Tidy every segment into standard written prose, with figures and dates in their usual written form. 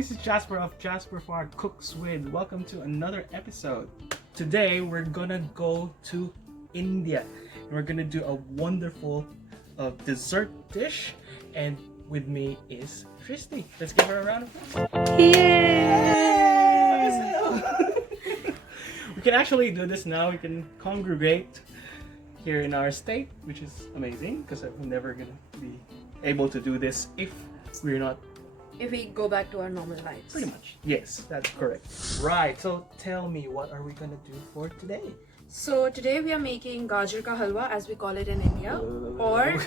this is Jasper of JasperFarCooksWith. Welcome to another episode. Today we're gonna go to India and we're gonna do a wonderful dessert dish. And with me is Srishti. Let's give her a round of applause. Yay! We can actually do this now. We can congregate here in our state, which is amazing because we're never gonna be able to do this if we go back to our normal lives. Pretty much. Yes, that's correct. Right, so tell me, what are we gonna do for today? So today we are making Gajar ka halwa, as we call it in India, or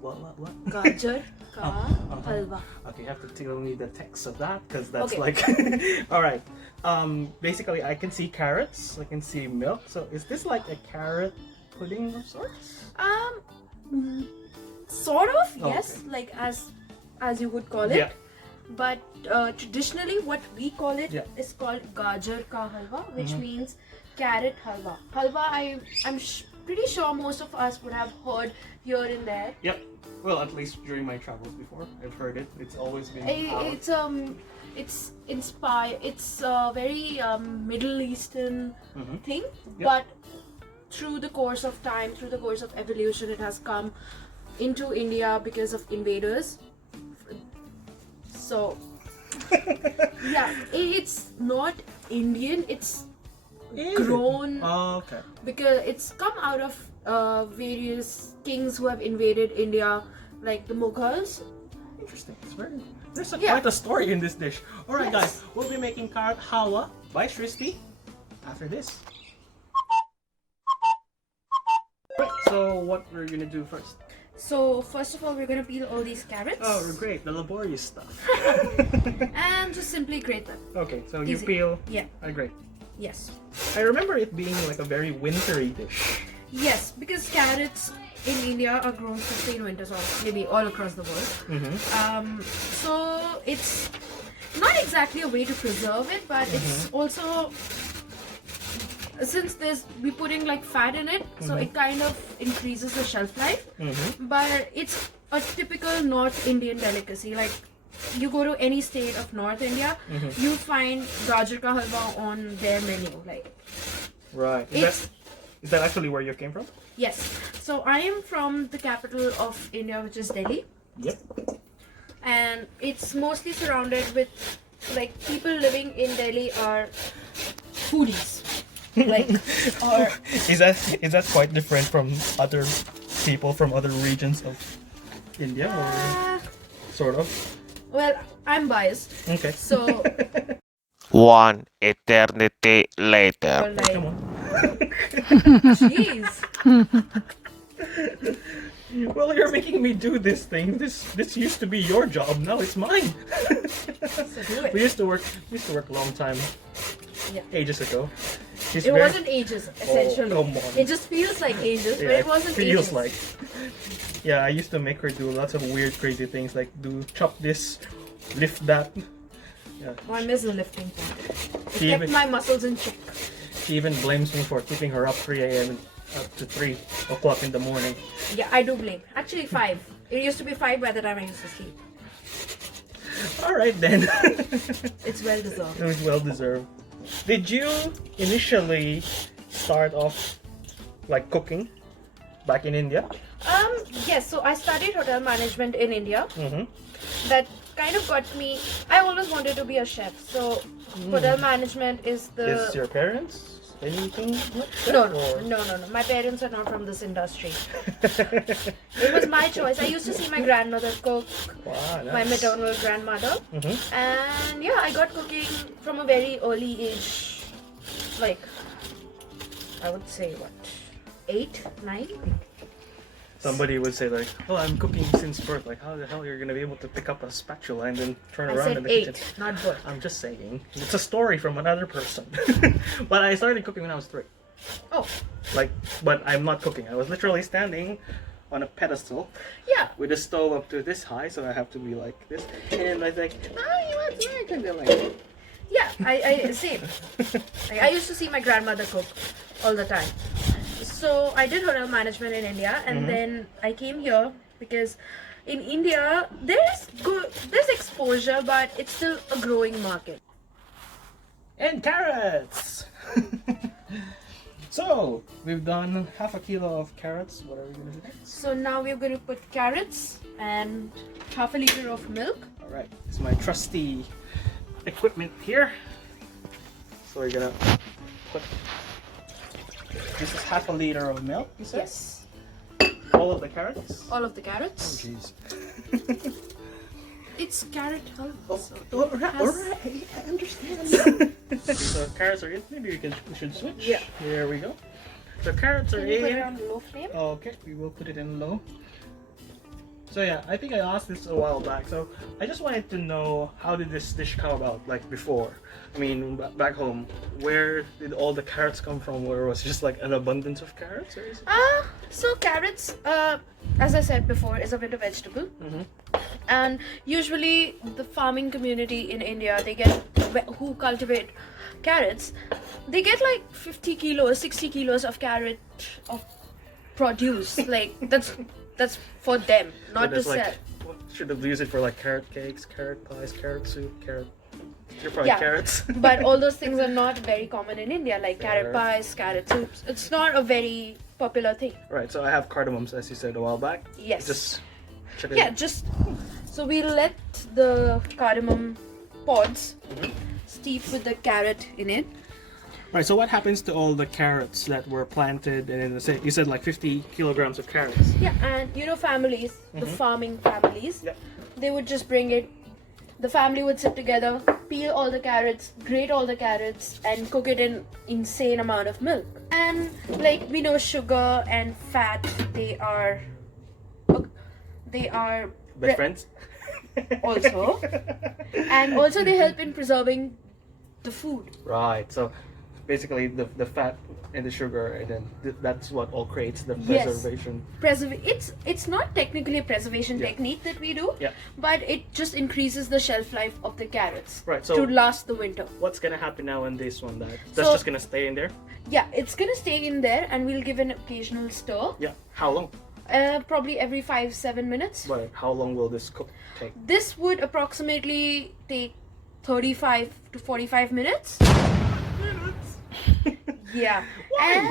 what? Gajar ka halwa. Okay, you have to tell me the text of that because that's Okay. like all right. Basically I can see carrots, I can see milk. So is this like a carrot pudding of sorts? Sort of, yes, Okay. like as you would call it. Yeah. But traditionally what we call it is called Gajar ka halwa, which means carrot halwa. Halwa, I'm pretty sure most of us would have heard here and there. Yep. Well, at least during my travels before, I've heard it. It's always been It's inspired. It's a very Middle Eastern thing, Yep. but through the course of time, through the course of evolution, it has come into India because of invaders. So yeah, it's not Indian. It's grown okay. because it's come out of various kings who have invaded India, like the Mughals. Interesting. There's quite a story in this dish. Alright guys, we'll be making carrothalwa by Srishti after this. Right, so what we're gonna do first? So first of all, we're gonna peel all these carrots. Oh, great, the laborious stuff. And just simply grate them. Okay, so you Easy. peel. Yeah. I grate. Yes. I remember it being like a very wintry dish. Yes, because carrots in India are grown especially in winters, or maybe all across the world. So it's not exactly a way to preserve it, but it's also, since we're putting like fat in it, so it kind of increases the shelf life. But it's a typical North Indian delicacy. Like you go to any state of North India, you find Gajar ka halwa on their menu. Like, right. Is that actually where you came from? yes. So I am from the capital of India, which is Delhi. Yep. And it's mostly surrounded with, like, people living in Delhi are foodies. Like, or Is that quite different from other people from other regions of India, or sort of? well, I'm biased, Okay. so One eternity later. like, Come on. jeez. Well, you're making me do this thing. This used to be your job. Now it's mine. So do We it. used to work a long time, Yeah. ages ago. She's It very- wasn't ages, essentially. Oh, come on. It just feels like ages, but Yeah, it wasn't feels ages. like. Yeah, I used to make her do lots of weird, crazy things like chop this, lift that. Yeah. Oh, I miss the lifting part. It She kept even- my muscles in check. She even blames me for keeping her up 3 a.m. up to 3 o'clock in the morning. Yeah, I do blame. Actually, 5. It used to be 5 by the time I used to sleep. All right then. It's well deserved. It was well deserved. Did you initially start off like cooking back in India? Yes, so I studied hotel management in India. Mm-hmm. That kind of got me. I always wanted to be a chef, so hotel management is the. Is your parents anything like that? No, or- no. My parents are not from this industry. It was my choice. I used to see my grandmother cook, Wow, my nice. maternal grandmother, and yeah, I got cooking from a very early age. Like, I would say what, 8, 9? Somebody would say like, "Oh, I'm cooking since birth." Like, how the hell you're gonna be able to pick up a spatula and then turn I around said in the 8, kitchen? not birth. I'm just saying. It's a story from another person. But I started cooking when I was 3. Oh, But I'm not cooking. I was literally standing on a pedestal yeah. with the stove up to this high, so I have to be like this. And I was like, "Oh, you want to?" I can be like, Yeah, I same. I used to see my grandmother cook all the time. So I did hotel management in India, and then I came here because in India, there's exposure, but it's still a growing market. And carrots. So we've done half a kilo of carrots. What are we gonna do next? So now we're going to put carrots and half a liter of milk. All right, it's my trusty equipment here. So we're gonna put. This is half a liter of milk. You said? Yes. All of the carrots. All of the carrots. Oh, jeez. It's carrot halwa. Oh, So all it right, has- all right, I understand. So carrots are in. Maybe we should switch. Yeah. Here we go. So carrots are Can you put in. it on low flame? Okay, we will put it in low. So yeah, I think I asked this a while back. So I just wanted to know, how did this dish come about? Like before, I mean, back home, where did all the carrots come from? Where was it just like an abundance of carrots, or is it? So carrots, as I said before, is a winter vegetable. And usually the farming community in India, who cultivate carrots, they get like 50 kilos, 60 kilos of carrot of produce. Like that's for them, not to So sell. like, should have used it for like carrot cakes, carrot pies, carrot soup, carrot. You're probably carrots. But all those things are not very common in India, like carrot Fair. pies, carrot soups. It's not a very popular thing. Right. So I have cardamoms, as you said a while back. Yes. Just check it. Yeah, just so we let the cardamom pods steep with the carrot in it. Right. So what happens to all the carrots that were planted, and then you said like 50 kilograms of carrots? Yeah, and families, the farming families, Yep. they would just bring it. The family would sit together, peel all the carrots, grate all the carrots, and cook it in insane amount of milk. And like we know, sugar and fat, they are Best friends. also, and also they help in preserving the food. Right. So basically, the fat and the sugar, and then that's what all creates the Yes. preservation. It's not technically a preservation Yeah. technique that we do, Yeah. but it just increases the shelf life of the carrots Right. So to last the winter. what's gonna happen now when this one dies? So- That's just gonna stay in there. Yeah, it's gonna stay in there, and we'll give an occasional stir. Yeah. How long? Probably every 5-7 minutes. But how long will this cook take? This would approximately take 35 to 45 minutes. Yeah. And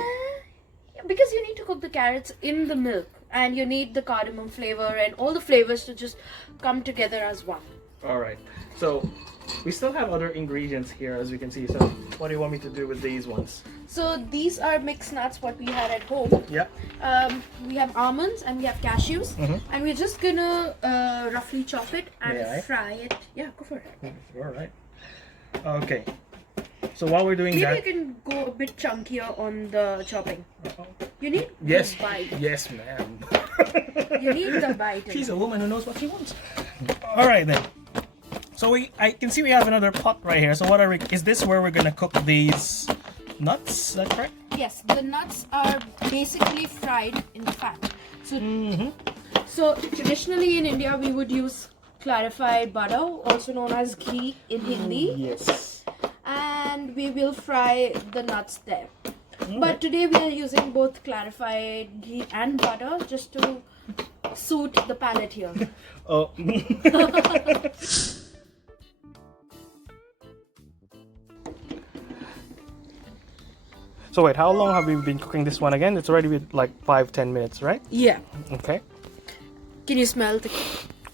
because you need to cook the carrots in the milk, and you need the cardamom flavor and all the flavors to just come together as one. All right. So we still have other ingredients here, as you can see. So what do you want me to do with these ones? So these are mixed nuts, what we had at home. Yeah. We have almonds and we have cashews, and we're just gonna roughly chop it and May I? fry it. Yeah, go for it. All right. Okay. So while we're doing Maybe that, you can go a bit chunkier on the chopping. You need yes, the bite. yes, ma'am. You need the bite. She's a woman who knows what she wants. All right then. So I can see we have another pot right here. So is this where we're gonna cook these nuts? Is that correct? Yes, the nuts are basically fried in fat. So traditionally in India we would use clarified butter, also known as ghee in Hindi, Yes. and we will fry the nuts there. But today we are using both clarified ghee and butter just to suit the palate here. Oh. So wait, how long have we been cooking this one again? It's already been like 5-10 minutes, right? Yeah. Okay. Can you smell the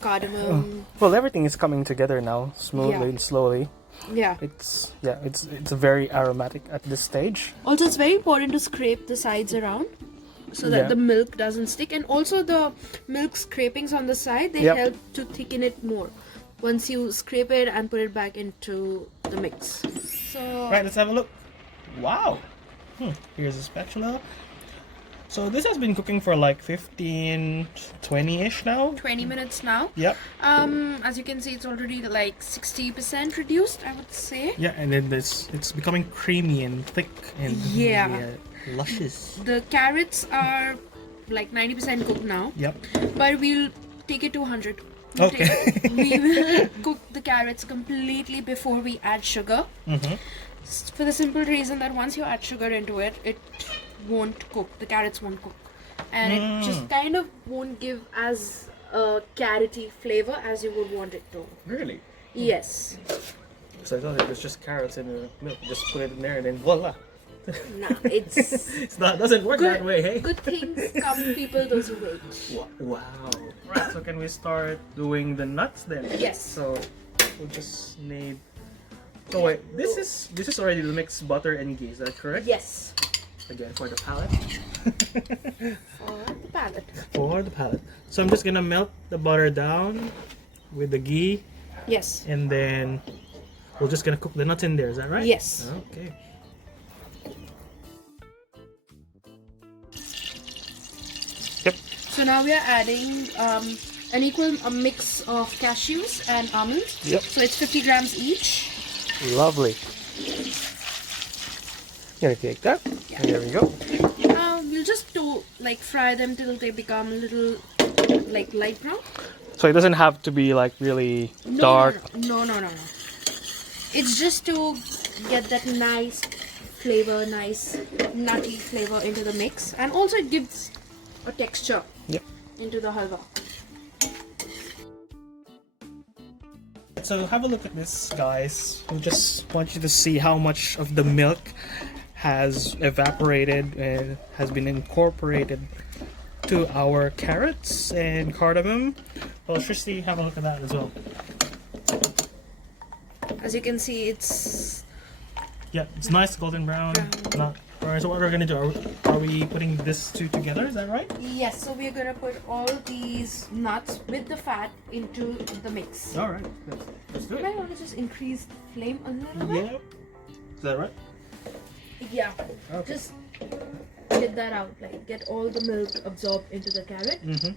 cardamom? Well, everything is coming together now, smoothly Yeah. and slowly. Yeah. It's very aromatic at this stage. Also, it's very important to scrape the sides around so that Yeah. the milk doesn't stick, and also the milk scrapings on the side, they Yep. help to thicken it more once you scrape it and put it back into the mix. So Right, let's have a look. Wow. Here's a spatula. So this has been cooking for like 15, 20-ish now. 20 minutes now. Yep. As you can see, it's already like 60% reduced, I would say. Yeah, and then it's becoming creamy and thick and Yeah. luscious. The carrots are like 90% cooked now, Yep. but we'll take it to 100. Okay. We will cook the carrots completely before we add sugar. For the simple reason that once you add sugar into it, it won't cook. The carrots won't cook, and it just kind of won't give as carroty flavor as you would want it to. Really? Yes. So I thought it was just carrots in the milk. Just put it in there and then voila. No, it's It's not. Doesn't work that way, hey? good things come people those who wait. Wow. Right. So can we start doing the nuts then? Yes. So we'll just need. So wait, this is already the mixed butter and ghee. Is that correct? Yes. Again for the palate. For the palate. For the palate. So I'm just gonna melt the butter down with the ghee, Yes. and then we're just gonna cook the nuts in there. Is that right? Yes. Okay. Yep. So now we are adding an equal mix of cashews and almonds. Yep. So it's 50 grams each. Lovely. Gonna take that. Yeah. And there we go. We'll just fry them till they become a little like light brown. So it doesn't have to be like really dark. No. It's just to get that nice flavor, nice nutty flavor into the mix, and also it gives a texture Yep. into the halwa. So have a look at this, guys. We just want you to see how much of the milk has evaporated and has been incorporated to our carrots and cardamom. Well, Srishti, have a look at that as well. As you can see, it's Yeah, it's nice golden brown. Not. Alright, so what we're gonna do? Are we putting this two together? Is that right? yes. So we're gonna put all these nuts with the fat into the mix. All right, let's do You it. might want to just increase the flame a little bit. Yeah. Is that right? Yeah. Okay. Just get that out, like get all the milk absorbed into the carrot. Mm-hmm.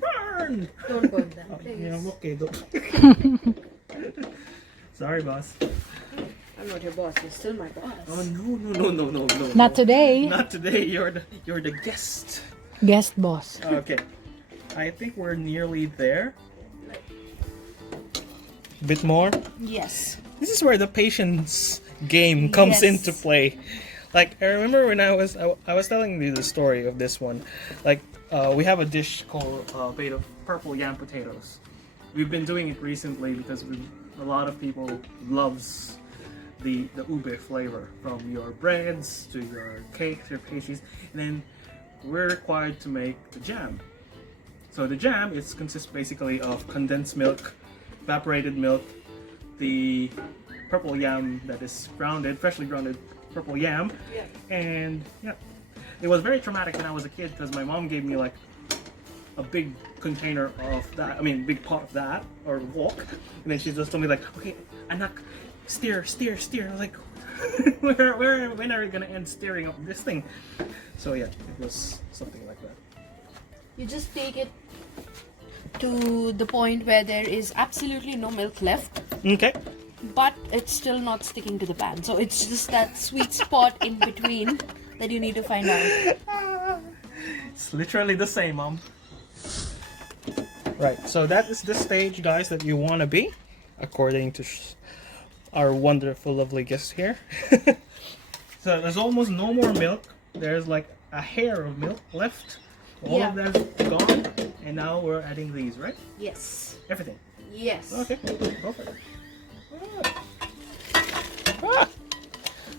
Burn! Don't burn them, Oh, please. yeah, I'm okay though. Sorry, boss. I'm not your boss. You're still my boss. Oh no. Not today. Not today. You're the guest. Guest boss. Okay. I think we're nearly there. Bit more. Yes. This is where the patience game comes Yes. into play. Like I remember when I was telling you the story of this one. Like we have a dish called made of purple yam potatoes. We've been doing it recently because a lot of people loves the ube flavor, from your breads to your cakes, your pastries, and then we're required to make the jam. So the jam consists basically of condensed milk, evaporated milk, the purple yam that is grounded, freshly grounded purple yam, and yeah, it was very traumatic when I was a kid because my mom gave me like a big container of that, big pot of that, or wok, and then she just told me like, okay, anak, steer. I was like, when are we gonna end steering up this thing? So yeah, it was something like that. You just take it to the point where there is absolutely no milk left, Okay. but it's still not sticking to the pan. So it's just that sweet spot in between that you need to find out. It's literally the same, Mom. Right, so that is the stage, guys, that you want to be, according to our wonderful, lovely guest here. So there's almost no more milk. There's like a hair of milk left. All of that's gone, and now we're adding these, right? Yes. Everything. Yes. Okay, perfect.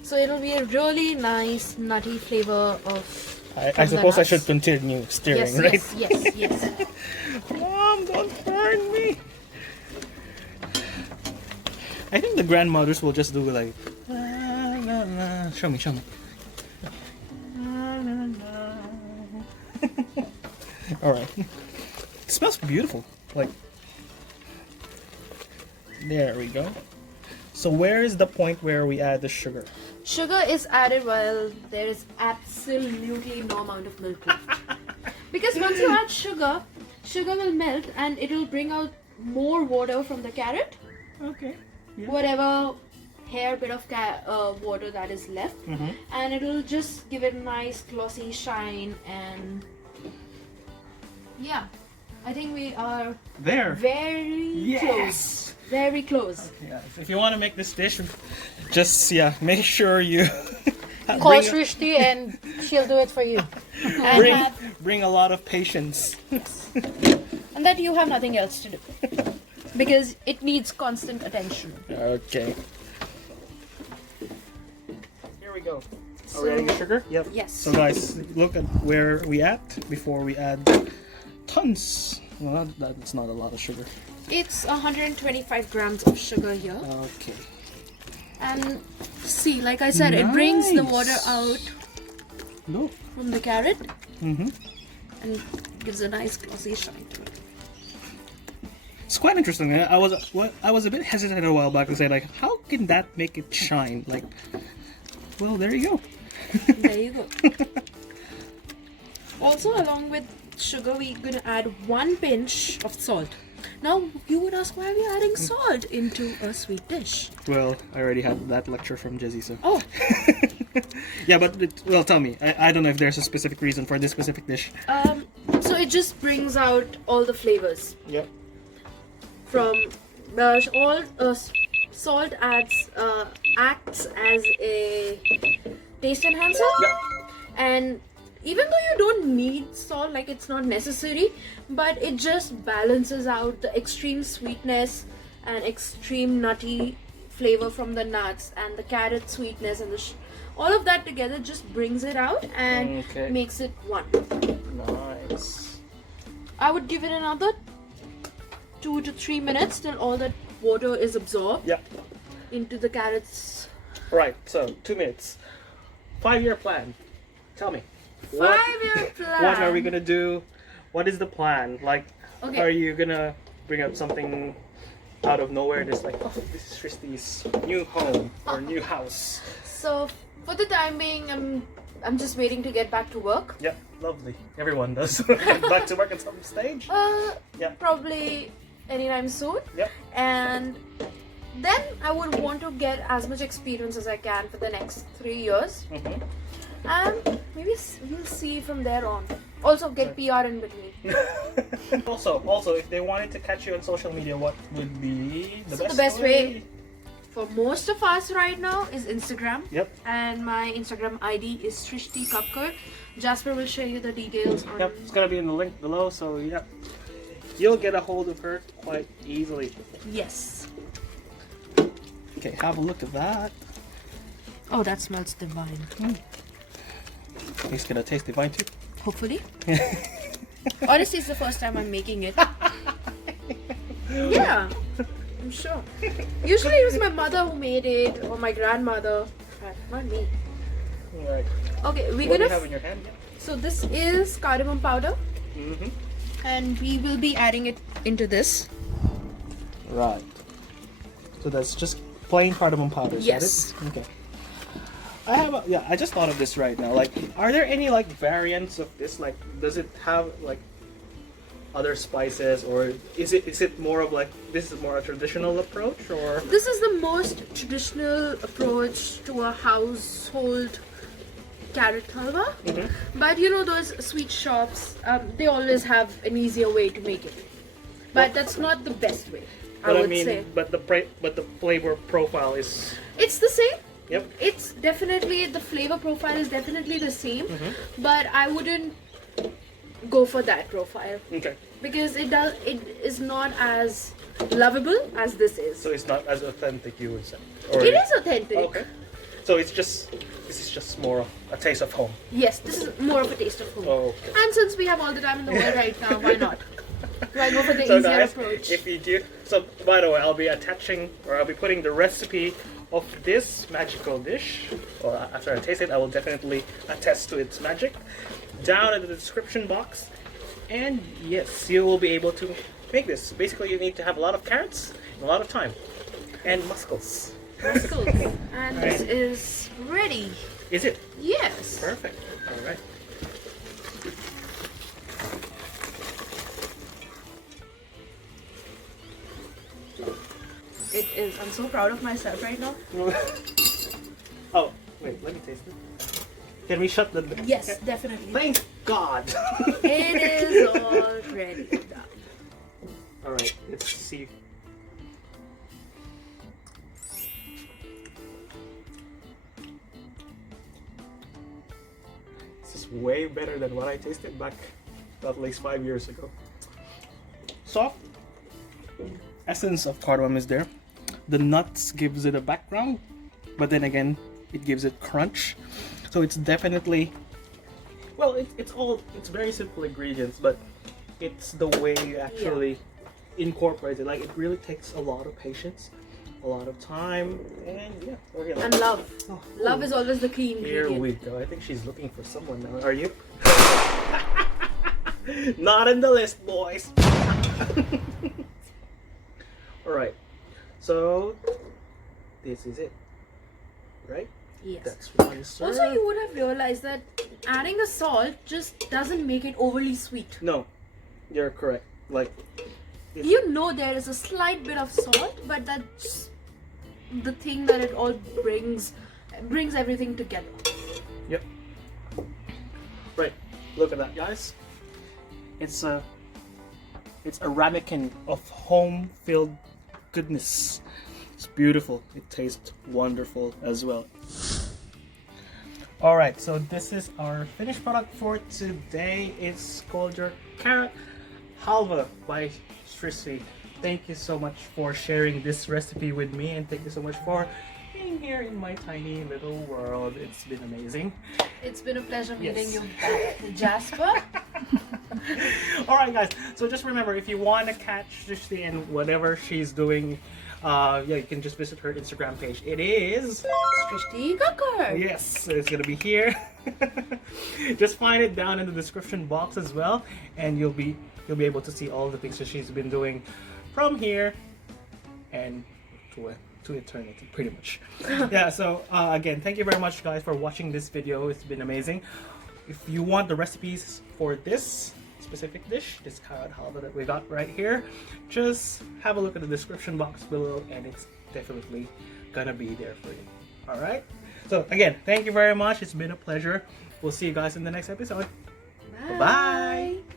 So it'll be a really nice nutty flavor of. I suppose I should continue steering, yes, right? Yes. Mom, don't burn me. I think the grandmothers will just do like, la, la, la. Show me. La, la, la. All right. It smells beautiful. Like, there we go. So where is the point where we add the sugar? Sugar is added while there is absolutely no amount of milk left. Because once you add sugar, sugar will melt and it will bring out more water from the carrot. Okay. Yeah. Whatever hair bit of water that is left, and it will just give it a nice glossy shine. And yeah, I think we are There. very close. Very close. Yeah. If you want to make this dish, just make sure you Call Srishti and she'll do it for you. And bring a lot of patience. And that you have nothing else to do. Because it needs constant attention. Okay. Here we go. Are we adding the sugar? Yep. Yes. So guys, look at where we at before we add tons. Well, that's not a lot of sugar. It's 125 grams of sugar here. Okay. And see, like I said, it brings the water Nice. out Look. from the carrot Mm-hmm. and gives a nice glossy shine to it. It's quite interesting. I was a bit hesitant a while back to say like, how can that make it shine? Like, well, there you go. There you go. Also, along with sugar, we're gonna add 1 pinch of salt. Now, you would ask, why are we adding salt into a sweet dish? Well, I already had that lecture from Jesse, so. Oh, Yeah, but well, tell me. I don't know if there's a specific reason for this specific dish. so it just brings out all the flavors Yep. from salt acts as a taste enhancer. And even though you don't need salt, like it's not necessary, but it just balances out the extreme sweetness and extreme nutty flavor from the nuts and the carrot sweetness and all of that together just brings it out and Okay. makes it one. Nice. I would give it another 2 to 3 minutes till all that water is absorbed Yep. into the carrots. Right. So 2 minutes. 5-year plan. Tell me. 5-year plan. What are we gonna do? What is the plan? Like, Okay. are you gonna bring up something out of nowhere? Just like, oh, this is Srishti's new home or new house. So for the time being, I'm just waiting to get back to work. Yep, lovely. Everyone does. Back to work at some stage. Yeah. Probably anytime soon. Yep. And then I would want to get as much experience as I can for the next 3 years. Mhm. And maybe we'll see from there on. Also get PR in between. Also, if they wanted to catch you on social media, what would be the So best the best way for most of us right now is Instagram. Yep. And my Instagram ID is Srishti Kacker. Jasper will show you the details on. Yep, it's gonna be in the link below, so yeah. You'll get a hold of her quite easily. Yes. Okay, have a look at that. Oh, that smells divine. It's gonna taste divine too. Hopefully. Honestly, it's the first time I'm making it. Yeah, I'm sure. Usually it was my mother who made it or my grandmother, but not me. Alright. Okay, we're What do gonna. you have in your hand? So this is cardamom powder, Mm-hmm. and we will be adding it into this. Right. So that's just plain cardamom powder. Is that Yes. it? Okay. I just thought of this right now. Like, are there any like variants of this? Like, does it have like other spices, or is it more of like this is more a traditional approach, or? This is the most traditional approach to a household carrot halwa. But you know those sweet shops, they always have an easier way to make it. But that's not the best way, I But would mean, say. but the flavor profile is. It's the same. Yep. It's definitely, the flavor profile is definitely the same, but I wouldn't go for that profile Okay. because it is not as lovable as this is. So it's not as authentic, you would say. Or It is authentic. Okay. So this is just more of a taste of home. Yes, this is more of a taste of home. Okay. And since we have all the time in the world right now, why not? Why go for the So easier guys, approach? if you do, so by the way, I'll be putting the recipe of this magical dish, or after I taste it, I will definitely attest to its magic, down in the description box. And yes, you will be able to make this. Basically, you need to have a lot of carrots, and a lot of time, and mussels. That's cool. And this is ready. Is it? Yes. Perfect. All right. It is. I'm so proud of myself right now. Oh, wait, let me taste it. Can we shut the... Yes, definitely. Thank God! It is already done. Alright, let's see. This is it's way better than what I tasted back at least 5 years ago. Soft essence of cardamom is there. The nuts gives it a background, but then again, it gives it crunch. So it's definitely, well, it's very simple ingredients, but it's the way you actually incorporate it. Like, it really takes a lot of patience, a lot of time, and yeah. Okay, And love. Love is always the key ingredient. Here we go. I think she's looking for someone now. Are you? Not in the list, boys. Alright. So, this is it. Right? Yes. That's one serve. Also, you would have realized that adding a salt just doesn't make it overly sweet. No, you're correct. Like, You know there is a slight bit of salt, but that's the thing that it all brings everything together. yep. Right. Look at that, guys. It's a ramekin of home-filled goodness. It's beautiful. It tastes wonderful as well. Alright, so this is our finished product for today. It's called your carrot halwa by Srishti. Thank you so much for sharing this recipe with me, and thank you so much for being here in my tiny little world. It's been amazing. It's been a pleasure meeting Yes. you back, Jasper. Alright guys, so just remember, if you want to catch Srishti and whatever she's doing, you can just visit her Instagram page. It is Srishti Kacker. yes, it's gonna be here. Just find it down in the description box as well, and you'll be able to see all the things that she's been doing from here and to eternity, pretty much. Yeah, so again, thank you very much guys for watching this video. It's been amazing. If you want the recipes for this specific dish, this carrot halwa that we got right here, just have a look at the description box below, and it's definitely gonna be there for you. All right, so again, thank you very much. It's been a pleasure. We'll see you guys in the next episode. Bye. Bye.